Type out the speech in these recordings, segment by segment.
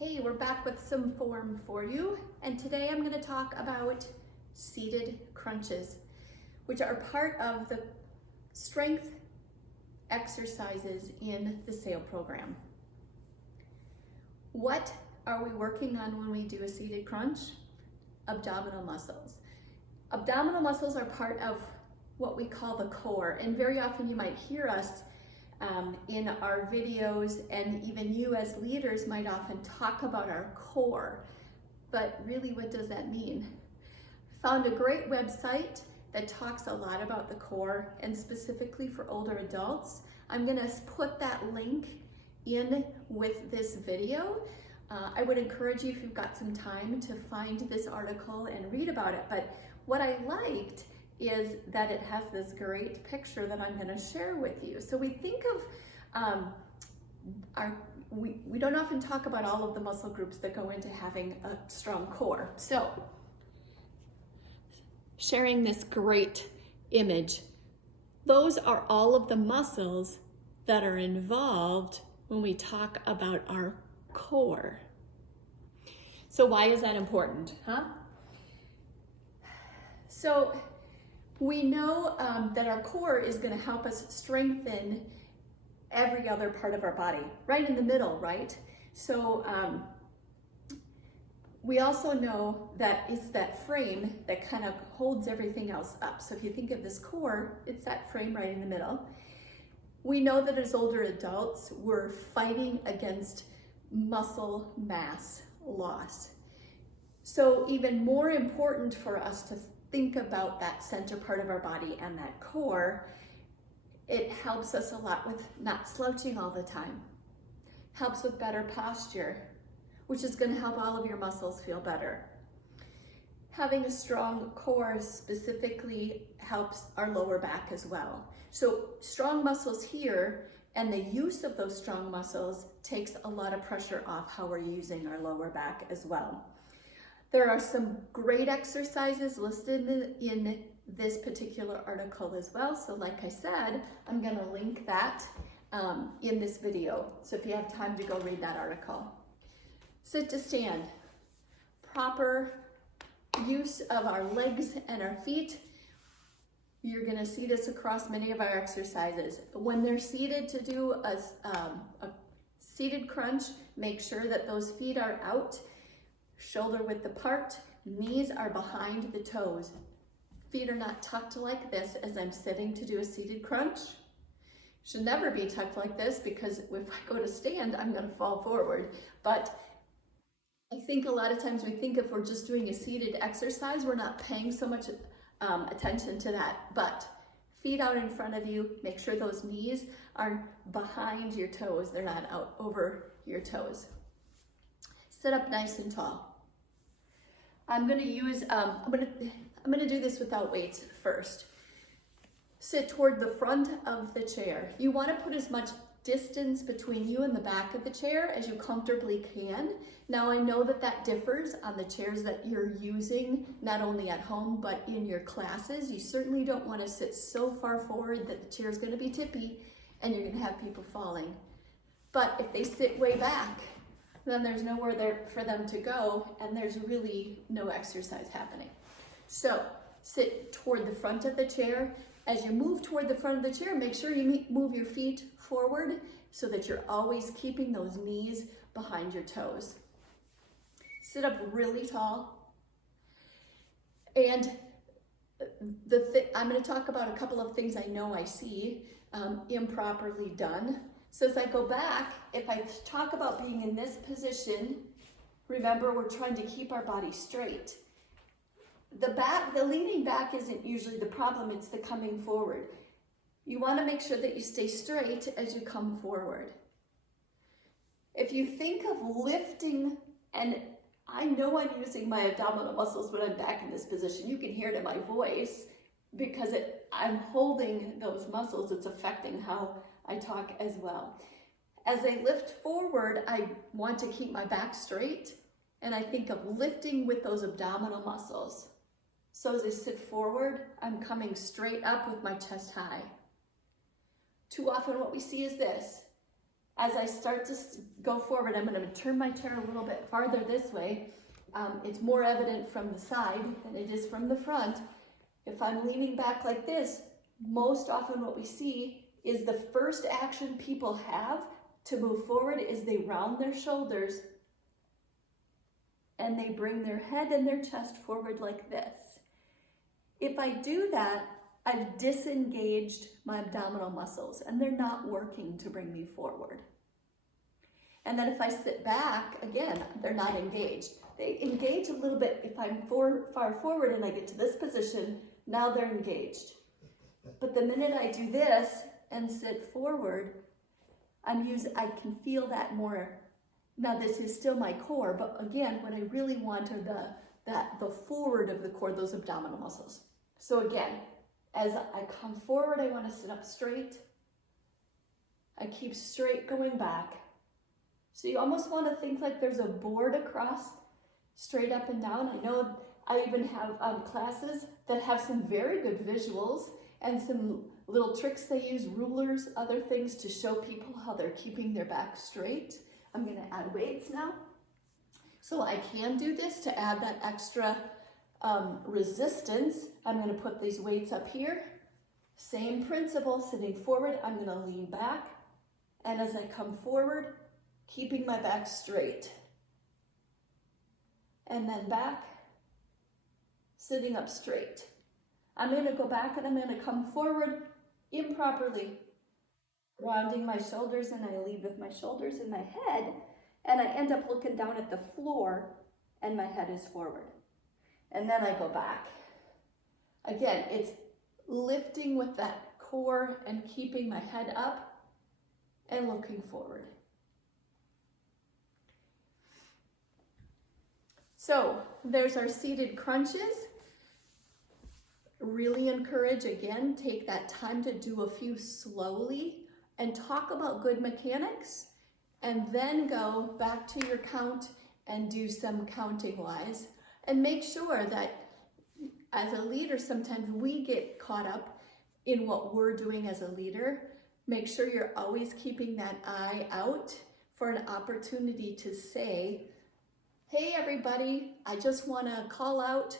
Hey, we're back with some form for you, and today I'm going to talk about seated crunches, which are part of the strength exercises in the SAIL program. What are we working on when we do a seated crunch? Abdominal muscles. Abdominal muscles are part of what we call the core, and very often you might hear us in our videos, and even you as leaders might often talk about our core, but really what does that mean? Found a great website that talks a lot about the core, and specifically for older adults. I'm going to put that link in with this video. I would encourage you, if you've got some time, to find this article and read about it. But what I liked is that it has this great picture that I'm going to share with you. So we think of we don't often talk about all of the muscle groups that go into having a strong core. So sharing this great image, those are all of the muscles that are involved when we talk about our core. So why is that important, huh? So we know that our core is going to help us strengthen every other part of our body, right in the middle, right? So we also know that it's that frame that kind of holds everything else up. So if you think of this core, it's that frame right in the middle. We know that as older adults, we're fighting against muscle mass loss. So even more important for us to think about that center part of our body and that core. It helps us a lot with not slouching all the time. Helps with better posture, which is going to help all of your muscles feel better. Having a strong core specifically helps our lower back as well. So strong muscles here, and the use of those strong muscles takes a lot of pressure off how we're using our lower back as well. There are some great exercises listed in this particular article as well. So like I said, I'm going to link that in this video. So if you have time to go read that article. Sit to stand. Proper use of our legs and our feet. You're going to see this across many of our exercises. When they're seated to do a seated crunch, make sure that those feet are out. Shoulder width apart, knees are behind the toes. Feet are not tucked like this as I'm sitting to do a seated crunch. Should never be tucked like this, because if I go to stand, I'm going to fall forward. But I think a lot of times we think if we're just doing a seated exercise, we're not paying so much attention to that. But feet out in front of you, make sure those knees are behind your toes. They're not out over your toes. Sit up nice and tall. I'm going to use, I'm going to do this without weights first. Sit toward the front of the chair. You want to put as much distance between you and the back of the chair as you comfortably can. Now I know that that differs on the chairs that you're using, not only at home, but in your classes. You certainly don't want to sit so far forward that the chair is going to be tippy and you're going to have people falling. But if they sit way back, then there's nowhere there for them to go, and there's really no exercise happening. So sit toward the front of the chair. As you move toward the front of the chair, make sure you move your feet forward so that you're always keeping those knees behind your toes. Sit up really tall. And I'm going to talk about a couple of things I know I see improperly done. So as I go back, if I talk about being in this position, remember we're trying to keep our body straight. The leaning back isn't usually the problem, it's the coming forward. You want to make sure that you stay straight as you come forward. If you think of lifting, and I know I'm using my abdominal muscles when I'm back in this position, you can hear it in my voice because I'm holding those muscles, it's affecting how I talk as well. As I lift forward, I want to keep my back straight, and I think of lifting with those abdominal muscles. So as I sit forward, I'm coming straight up with my chest high. Too often what we see is this. As I start to go forward, I'm going to turn my chair a little bit farther this way. It's more evident from the side than it is from the front. If I'm leaning back like this, most often what we see is the first action people have to move forward is they round their shoulders and they bring their head and their chest forward like this. If I do that, I've disengaged my abdominal muscles and they're not working to bring me forward. And then if I sit back, again, they're not engaged. They engage a little bit if I'm far forward and I get to this position, now they're engaged. But the minute I do this and sit forward, I can feel that more. Now this is still my core, but again, what I really want are the forward of the core, those abdominal muscles. So again, as I come forward, I want to sit up straight. I keep straight going back. So you almost want to think like there's a board across, straight up and down. I know I even have classes that have some very good visuals and some little tricks they use, rulers, other things to show people how they're keeping their back straight. I'm going to add weights now. So I can do this to add that extra resistance. I'm going to put these weights up here. Same principle, sitting forward, I'm going to lean back. And as I come forward, keeping my back straight. And then back, sitting up straight. I'm going to go back and I'm going to come forward improperly, rounding my shoulders, and I lead with my shoulders and my head, and I end up looking down at the floor and my head is forward. And then I go back. Again, it's lifting with that core and keeping my head up and looking forward. So there's our seated crunches. Really encourage, again, take that time to do a few slowly and talk about good mechanics, and then go back to your count and do some counting wise. And make sure that as a leader, sometimes we get caught up in what we're doing as a leader. Make sure you're always keeping that eye out for an opportunity to say, hey everybody, I just want to call out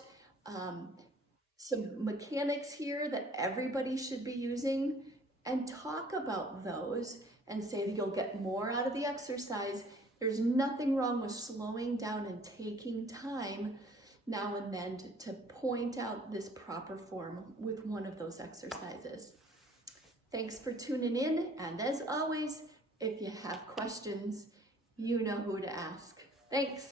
some mechanics here that everybody should be using, and talk about those and say you'll get more out of the exercise. There's nothing wrong with slowing down and taking time now and then to point out this proper form with one of those exercises. Thanks for tuning in, and as always, if you have questions, you know who to ask. Thanks.